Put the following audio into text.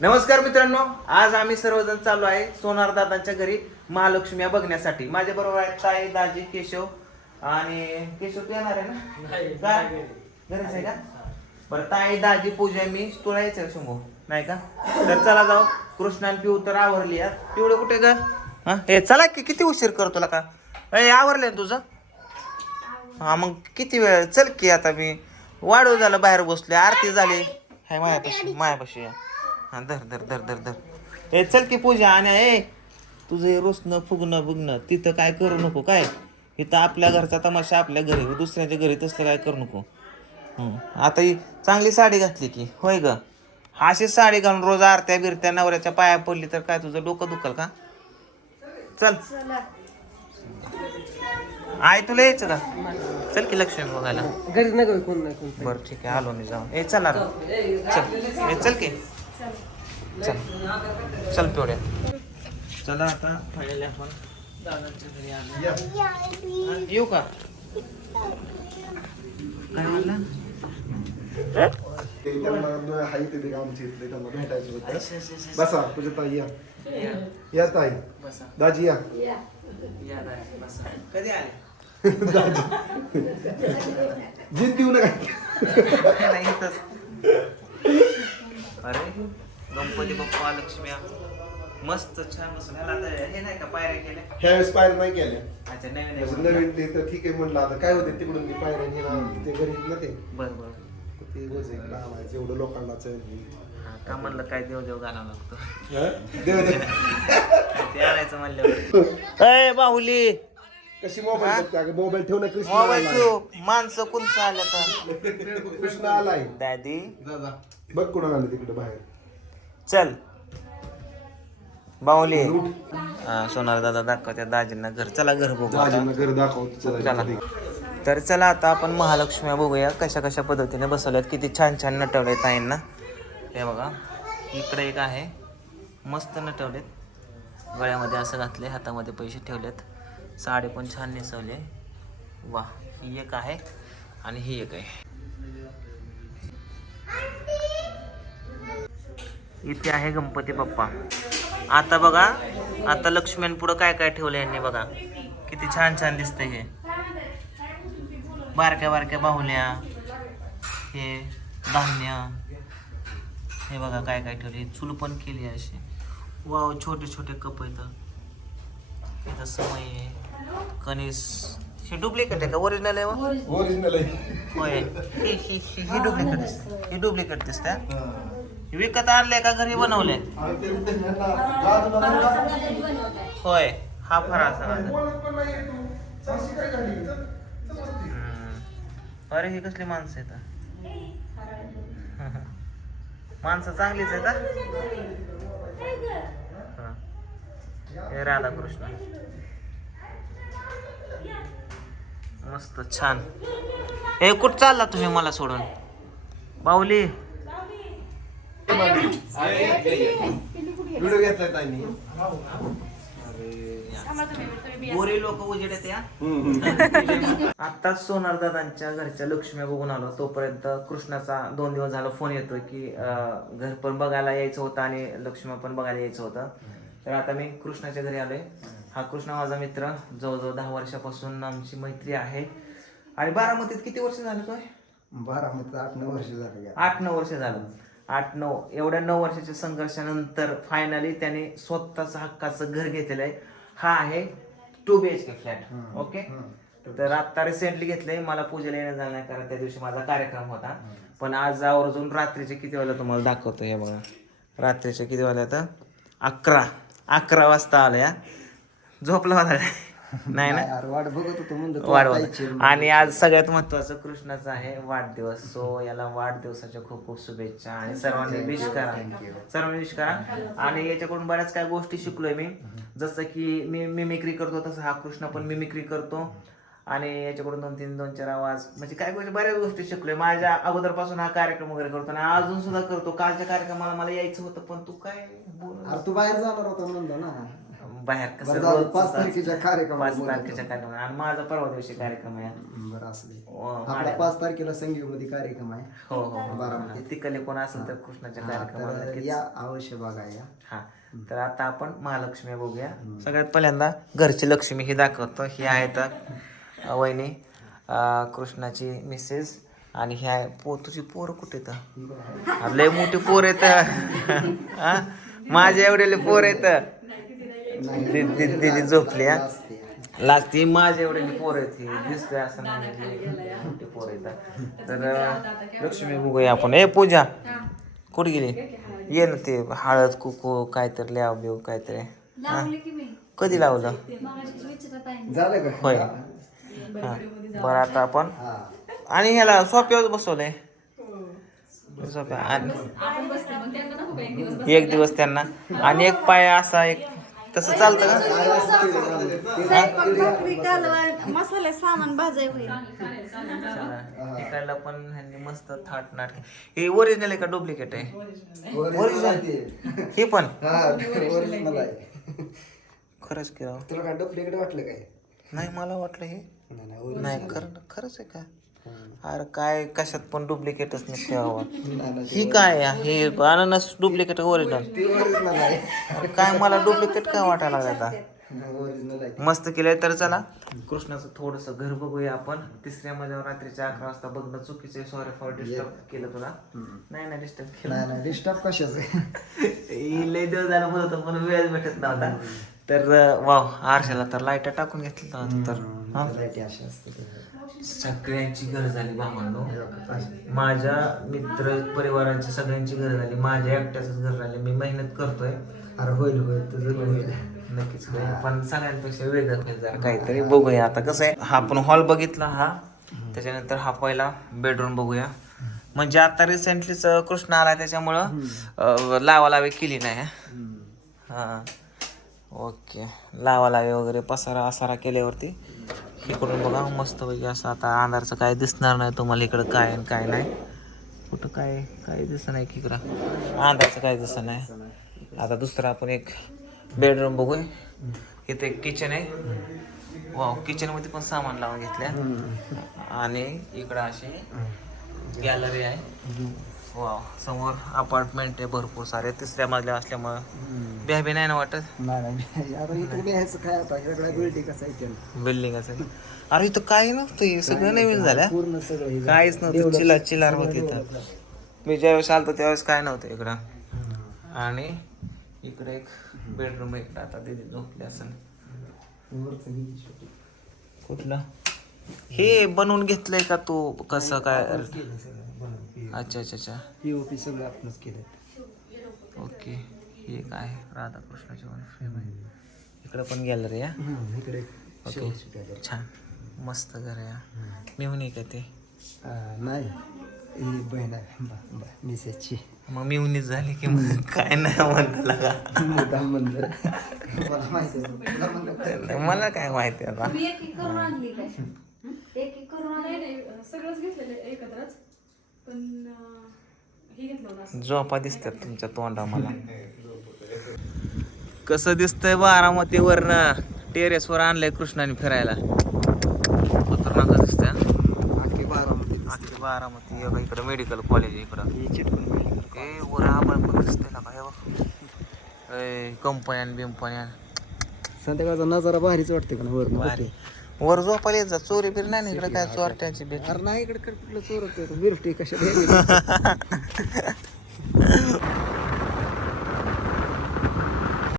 नमस्कार मित्रांनो आज आम्ही सर्वजण चाललो आहे सोनार दादांच्या घरी महालक्ष्मी बघण्यासाठी. माझ्या बरोबर आहेत ताई दाजी केशव आणि केशव तू येणार आहे ना? का घरीच आहे का? बरं ताई दाजी पूजा मी तुला यायचं शंभू नाही का? तर चला जाऊ. कृष्णान पिऊ तर आवरली यार. पिवळे कुठे का हा? हे चला की किती उशीर करतो तुला का? ए आवरलंय ना तुझं? हा मग किती वेळ? चल की आता मी. वाढव झालं बाहेर बसले आरती झाली. हाय मायापाशी मायापाशी या. हा धर धर धर धर धर. ए चल की पूजा आणि ए. तुझं हे रुसणं फुगणं बुगणं तिथं काय करू नको काय? इथं आपल्या घरचा तमाशा आपल्या घरी दुसऱ्याच्या घरी तसलं काय करू नको. हं. आता ही चांगली साडी घातली की होय ग? अशी साडी घालून रोज आरत्या बिरत्या नवऱ्याच्या पाया पडली तर काय तुझं डोकं दुखल का? चल. आई तुला यायचं का? चल की लक्ष्मी बघायला. घरीच नाही कोण नाही कोण बरं ठीक आहे आलो मी जाऊन. ए चला. चल. ए चल की. चल. चल पिवड्या चला आता फायनली आपण. दादांच्या घरी आलो. येऊ का? काय म्हणला? ते त्यांना हाई ते ते आमचे इथले त्यांना भेटायचे होते बसा तुझ्या ताई या. या. ताई. बसा. दाजी या. या. दादा, बसा. कधी आले? जीत देऊ नका नाही इथंच. अरे गणपती बाप्पा लक्ष्मी मस्त छान मस्त. ह्याला आता हे नाही का पायऱ्या केल्या? ह्यावेळेस पायऱ्या नाही केल्या. अच्छा नवीन असं नवीन नवीन ते तर ठीक आहे म्हणलं. आता काय होते तिकडून ते पायऱ्या हे ना ते घरी ना ते. बर बर. ते रोज एक लोकांना हा का म्हणलं काय देव देव घालावं लागतो? देव देव ते आणायचं म्हणलं अय बाहुली. कशी मोबाईल बघते? अगं मोबाईल ठेव ना कृष्ण मोबाईल आलाय. ठेव. माणसं कोणचं आलं तर? कृष्ण आलाय. दादी. बघ कोणाला आलं तिकडे बाहेर. चल. बाहुली सोनार दादा दाखवत्या दाजींना घर. चला घर बघू आता. घर दाखवतो चला चला. तर चला आता आपण महालक्ष्मी बघूया कशा कशा पद्धतीने बसवल्यात किती छान छान नटवले ताईंना. हे बघा इकडे एक आहे मस्त नटवलेत. गळ्यामध्ये असं घातले हातामध्ये पैसे ठेवलेत. साडी पण छान नेसवले. वा ही एक आहे आणि ही एक आहे. इथे आहे गणपती बाप्पा. आता बघा आता लक्ष्मीन पुढं काय काय ठेवलं यांनी बघा. किती छान छान दिसतंय हे. बारक्या बारक्या बाहुल्या हे धान्य हे बघा काय काय ठेवले. चूल पण केली आहे अशी. वाव छोटे छोटे कप इथं इथं समय आहे. कणीस. हे डुप्लिकेट आहे का? ओरिजिनल आहे हो? ओरिजिनल आहे. होय. ही डुप्लिकेट दिसते ही डुप्लिकेट दिसते विकत आणले का घरी बनवले होय हा फराळ सगळा अरे ही कसली माणसं आहेत माणसं चांगलीच आहेत हे राधाकृष्ण. मस्त छान. हे कुठं चालला तुम्ही मला सोडून? बाहुली. व्हिडिओ घेतलाय ताईंनी गोरे लोक उजेड आत्ताच सोनार दादांच्या घरच्या लक्ष्मी बघून आलो. तोपर्यंत कृष्णाचा दोन दिवस झाला फोन येतोय की घर पण बघायला यायचं होतं आणि लक्ष्मी पण बघायला यायचं होतं. तर आता मी कृष्णाच्या घरी आलोय. हा कृष्णा माझा मित्र. जवळजवळ दहा वर्षापासून आमची मैत्री आहे. आणि बारामतीत किती वर्ष झालं तोय बारा मित्र आठ नऊ वर्ष झाले. आठ नऊ वर्ष झालं. आठ नऊ एवढ्या नऊ वर्षाच्या संघर्षानंतर फायनली त्याने स्वतःचं हक्काचं घर घेतलेलं आहे. हा आहे two B H K flat okay तर आता रिसेंटली घेतलंय. मला पूजेला येणं झालं नाही कारण त्या दिवशी माझा कार्यक्रम होता. पण आज आवर्जून रात्रीचे किती वेळेला तुम्हाला दाखवतो हे बघा. रात्रीचे किती वेळेला अकरा. अकरा वाजता आलं या. झोपला होता? नाही ना? यार वाट बघत होतो म्हणलं तो. आणि आज सगळ्यात महत्वाचं कृष्णाचा आहे वाढदिवस. सो याला वाढदिवसाच्या खूप खूप शुभेच्छा आणि सर्वांनी विश करा. सर्वांनी विश करा. आणि याच्याकडून बऱ्याच काही गोष्टी शिकलोय मी. जसं की मी मिमिक्री करतो तसं हा कृष्ण पण मिमिक्री करतो. आणि याच्याकडून दोन तीन दोन चार आवाज म्हणजे काय गोष्टी बऱ्याच गोष्टी शिकलोय. माझ्या अगोदरपासून हा कार्यक्रम वगैरे करतो आणि अजून सुद्धा करतो. कालच्या कार्यक्रमाला मला यायचं होतं पण तू काय बोल अरे तू बाहेर जाणार होता म्हणलं ना. बाहेर कसं रोजचं पाच असतं. तारखेच्या कार्यक्रमाला पाच बोलावलं. तारखेच्या कार्यक्रम आणि माझा परवा दिवशी कार्यक्रम आहे. बरं असले हो, आपला माड्याला. पाच तारखेला संगीमध्ये कार्यक्रम आहे. हो हो हो. बारामती. तिकडले कोण असेल तर कृष्णाच्या हा, कार्यक्रमाला तर नक्कीच. या अवश्य बघा या. हा. तर आता आपण महालक्ष्मी बघूया. सगळ्यात पहिल्यांदा घरची लक्ष्मी ही दाखवतो. ही आहेत अ, वहिनी अ, कृष्णाची मिसेस आणि ह्या पो तुझी पोर कुठे तर लय मोठी पोर येत माझ्या एवढेले पोर येत दिदी झोपली हा असते. लागते माझ्या एवढेली पोर ही दिसतोय असं नाही पोर येतात तर लक्ष्मी बघूया आपण. ए पूजा. कुठे गेली? ये ना ते हळद कुकू काहीतरी ल्याव बिव काहीतरी. लावले की मी. कधी लावलं? होय. हा. बरं आता आपण. हा. आणि ह्याला सोप्यावर बसवलंय. सोप्या. आणि एक दिवस त्यांना. आणि एक पाय असा एक तसं चालतं का? मसाले सामान भाजाय होईल इकडला पण ह्यांनी मस्त थाट नाट हे ओरिजिनल आहे का डुप्लिकेट आहे? ओरिजिनल हे पण? हा ओरिजिनल आहे. खरंच की राव. तुला काय डुप्लिकेट वाटलं काय? नाही मला वाटलं हे. नाही, नाही. खरं खरंच आहे का? अरे काय कशात पण डुप्लिकेटच नाही, ही काय आहे? हे अननस डुप्लिकेट ओरिजिनल अरे काय मला डुप्लिकेट काय वाटायला लागला आता? मस्त केलंय तर चला. कृष्णाचं थोडस घर बघूया आपण. तिसऱ्या मजावर रात्रीच्या अकरा वाजता बघणं चुकीचं सॉरी फॉर डिस्टर्ब केलं तुला. नाही नाही डिस्टर्ब केलं. डिस्टर्ब कशाच? आहे लय दिवस झाला बोलत होतो, पण वेळ भेटत नव्हता. तर वाव आरशाला तर लाइट टाकून घेतलं तर. सगळ्यांची घर झाली भावांनो. माझ्या मित्र परिवारांची सगळ्यांची घर झाली. माझ्या एकट्याच घर झाले. मी मेहनत करतोय. अरे होईल होईल. तुझं होईल. नक्कीच होईल. पण सगळ्यांपेक्षा वेगळं होईल जरा. काहीतरी बघूया. आता कसं आहे हा आपण हॉल बघितला हा. त्याच्यानंतर हा पहिला बेडरूम बघूया. म्हणजे आता रिसेंटलीच कृष्ण आला त्याच्यामुळं लावालावी केली नाही हा. ओके. लावालावी वगैरे पसारा असारा केल्यावरती. इकडून बघा मस्त पैकी असं आता अंधारचं काय दिसणार नाही तुम्हाला इकडं काय आणि काय नाही. कुठं काय काय दिसत नाही की इकडं. अंधारचं काय दिसत नाही. आता दुसरं आपण एक बेडरूम बघूया इथं एक किचन आहे. वाव किचनमध्ये पण सामान लावून घेतल्या. आणि इकडं अशी गॅलरी आहे. वाव समोर अपार्टमेंट आहे भरपूर सारे. तिसऱ्या मजल्या असल्यामुळं. ब्याबी नाही ना वाटत? नाही नाही आता इथं लिहायचं काय आता? सगळ्या बिल्डिंग कसं आहे ते. बिल्डिंग असं अरे इथं काही नव्हतं हे सगळं नवीन झालं. पूर्ण सगळं हे काहीच नव्हतं चिला चिलार होती इथं. मी ज्यावेळेस आलतो त्यावेळेस काय नव्हतं इकडं. आणि इकडे एक बेडरूम आहे इकडं. आता दिदी झोपली असं वरचं छोटं. कुठलं? हे बनवून घेतलंय का तू? कसं काय? केलं सगळं बनवून. अच्छा अच्छा अच्छा. POP सगळं आपणच केलं ओके. हे काय राधाकृष्णाची वन फ्रेम आहे इकडं पण गॅलरी आहे. इकडे ओके. छान. मस्त घर आहे. मी म्हणे का ते. नाही. ही बहीण आहे. मिसेसची. मग मिवणीच झाली की मग काय नाही म्हणतो लगा. मुद्दाम मंदिर मला माहिती आहे. काय? मला काय माहिती आता. एक एक करून आणली काय? एक एक करून आणली? नाही नाही सगळंच घेतलेलं आहे एकत्रच. पण अं, हे घेतलं होतं असं. झोपा दिसतात तुमच्या तोंडा मला. कसं दिसतंय बारामतीवरनं टेरेसवर आणलंय कृष्णाने फिरायला. खतरनाक दिसतंय. अख्खी बारामती आखी बारामती बघ इकडं मेडिकल कॉलेज इकडं. ही वर आबळ पण दिसतंय ना काय बघ. कंपन्यान बिंपन्यान. संध्याकाळचा नजारा भारीच वाटते का वर भारी. वर झोपायला येत जा चोरी बिरी नाही इकडे काय चोरट्याची अरे नाही इकडे कुठलं चोर बिरटी कशा